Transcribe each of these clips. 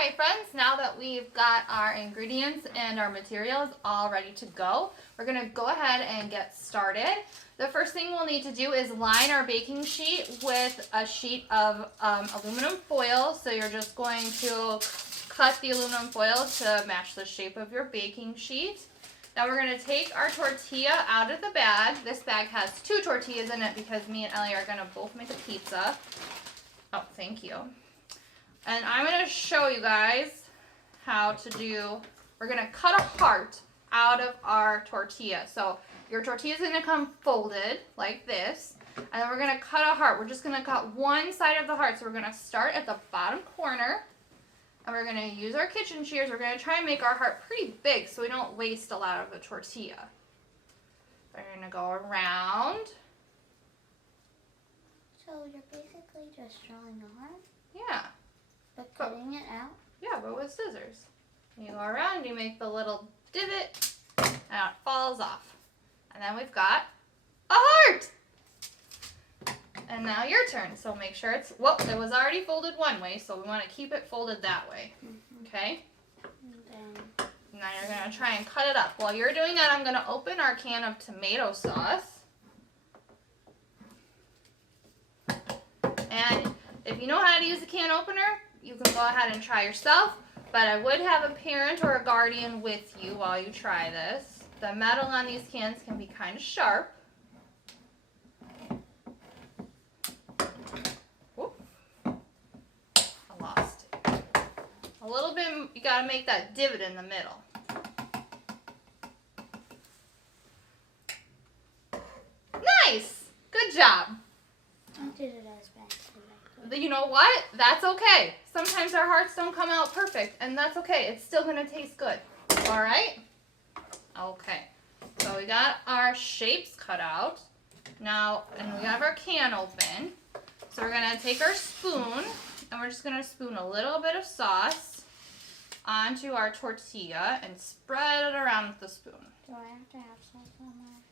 Alright friends, now that we've got our ingredients and our materials all ready to go, we're going to go ahead and get started. The first thing we'll need to do is line our baking sheet with a sheet of aluminum foil. So you're just going to cut the aluminum foil to match the shape of your baking sheet. Now we're going to take our tortilla out of the bag. This bag has 2 tortillas in it because me and Ellie are going to both make a pizza. Oh, thank you. And I'm going to show you guys how to do, we're going to cut a heart out of our tortilla. So your tortilla is going to come folded like this. And then we're going to cut a heart. We're just going to cut one side of the heart. So we're going to start at the bottom corner. And we're going to use our kitchen shears. We're going to try and make our heart pretty big so we don't waste a lot of the tortilla. We're going to go around. So you're basically just drawing a heart? Yeah. But cutting it out? Yeah, but with scissors. You go around, you make the little divot, and it falls off. And then we've got a heart! And now your turn. So make sure it's, well, it was already folded one way, so we want to keep it folded that way. Okay? And Now you're going to try and cut it up. While you're doing that, I'm going to open our can of tomato sauce. And if you know how to use a can opener, you can go ahead and try yourself, but I would have a parent or a guardian with you while you try this. The metal on these cans can be kind of sharp. Whoop. I lost it. A little bit, you gotta make that divot in the middle. Nice! Good job. I did it as best as I could. You know what? That's okay. Sometimes our hearts don't come out perfect, and that's okay. It's still going to taste good. All right? Okay. So we got our shapes cut out. Now, and we have our can open. So we're going to take our spoon, and we're just going to spoon a little bit of sauce onto our tortilla and spread it around with the spoon. Do I have to have sauce on mine?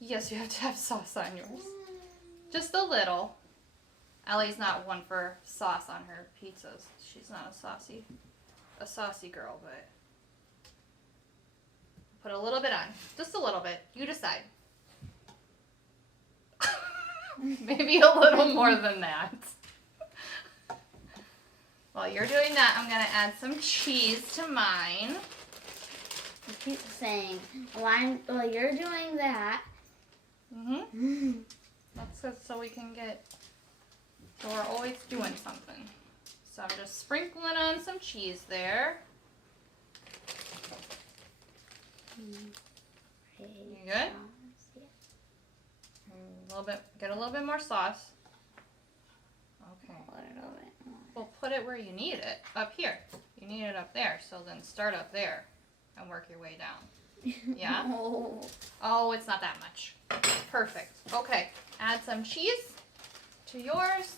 Yes, you have to have sauce on yours. Just a little. Ellie's not one for sauce on her pizzas. She's not a saucy girl, but put a little bit on. Just a little bit. You decide. Maybe a little more than that. While you're doing that, I'm going to add some cheese to mine. You keep saying, while you're doing that. Mm-hmm. That's good so we can get, so we're always doing something. So I'm just sprinkling on some cheese there. You good? Get a little bit more sauce. Okay. Well, put it where you need it. Up here. You need it up there. So then start up there and work your way down. Yeah? Oh, it's not that much. Perfect. Okay. Add some cheese to yours.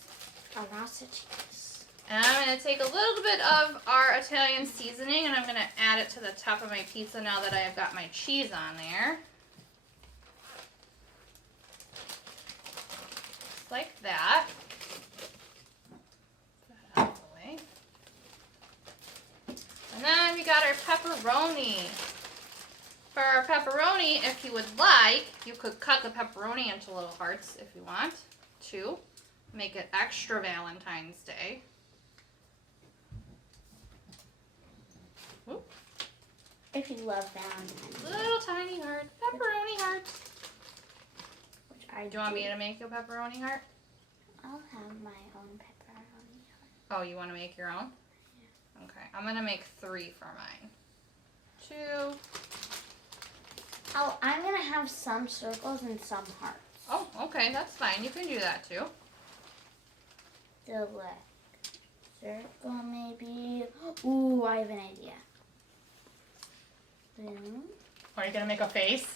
Lots of cheese. And I'm going to take a little bit of our Italian seasoning and I'm going to add it to the top of my pizza now that I have got my cheese on there. Just like that. Put that out of the way. And then we got our pepperoni. For our pepperoni, if you would like, you could cut the pepperoni into little hearts if you want to. Make it extra Valentine's Day. Whoop. If you love Valentine. Little tiny heart, pepperoni heart. Which I Do you want me to make a pepperoni heart? I'll have my own pepperoni heart. Oh, you want to make your own? Yeah. Okay, I'm going to make 3 for mine. 2. Oh, I'm going to have some circles and some hearts. Oh, okay, that's fine. You can do that too. The left circle maybe. Ooh, I have an idea. Boom. Are you going to make a face?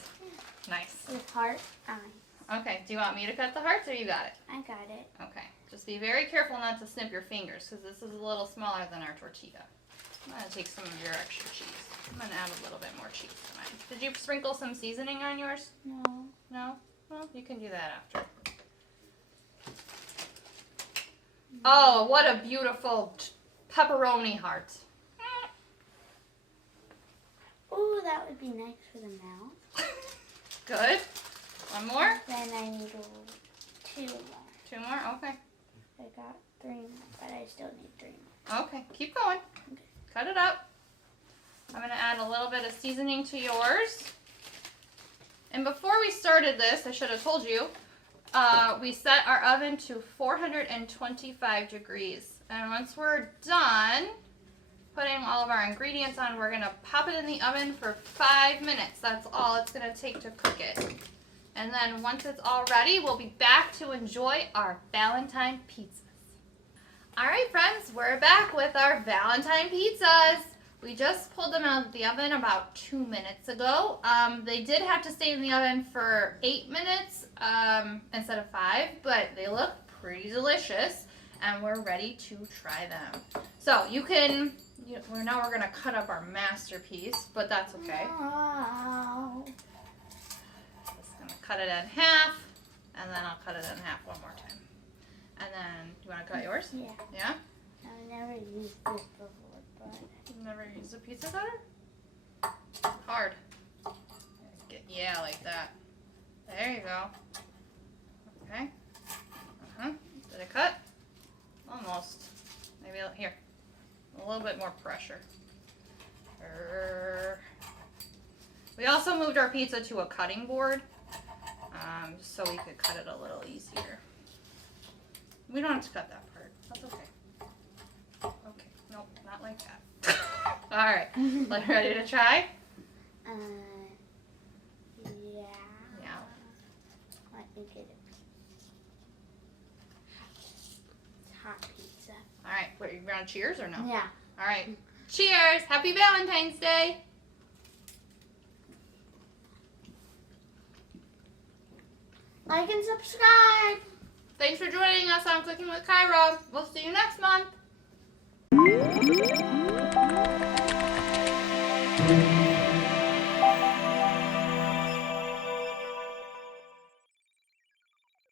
Nice. With heart eyes. Okay, do you want me to cut the hearts or you got it? I got it. Okay, just be very careful not to snip your fingers because this is a little smaller than our tortilla. I'm going to take some of your extra cheese. I'm going to add a little bit more cheese to mine. Did you sprinkle some seasoning on yours? No. No? Well, you can do that after. Oh, what a beautiful pepperoni heart. Ooh, that would be nice for the mouth. Good. One more? Then I need 2 more. 2 more? Okay. I got 3 more, but I still need 3 more. Okay, keep going. Cut it up. I'm going to add a little bit of seasoning to yours. And before we started this, I should have told you, we set our oven to 425 degrees. And once we're done putting all of our ingredients on, we're going to pop it in the oven for 5 minutes. That's all it's going to take to cook it. And then once it's all ready, we'll be back to enjoy our Valentine pizzas. All right, friends, we're back with our Valentine pizzas. We just pulled them out of the oven about 2 minutes ago. They did have to stay in the oven for 8 minutes instead of 5, but they look pretty delicious, and we're ready to try them. So you can, now we're gonna cut up our masterpiece, but that's okay. Wow. Just gonna cut it in half, and then I'll cut it in half one more time. And then, you wanna cut yours? Yeah. Yeah? I've never used this before, but... You've never used a pizza cutter? Hard. Yeah, like that. There you go. Okay. Did it cut? Almost. Maybe here. A little bit more pressure. We also moved our pizza to a cutting board, just so we could cut it a little easier. We don't have to cut that part. That's okay. Okay. Nope, not like that. All right. Ready to try? Yeah. Yeah. I think it is. It's hot pizza. All right. Wait, you want to cheers or no? Yeah. All right. Cheers. Happy Valentine's Day. Like and subscribe. Thanks for joining us on Cooking with Kyra. We'll see you next month.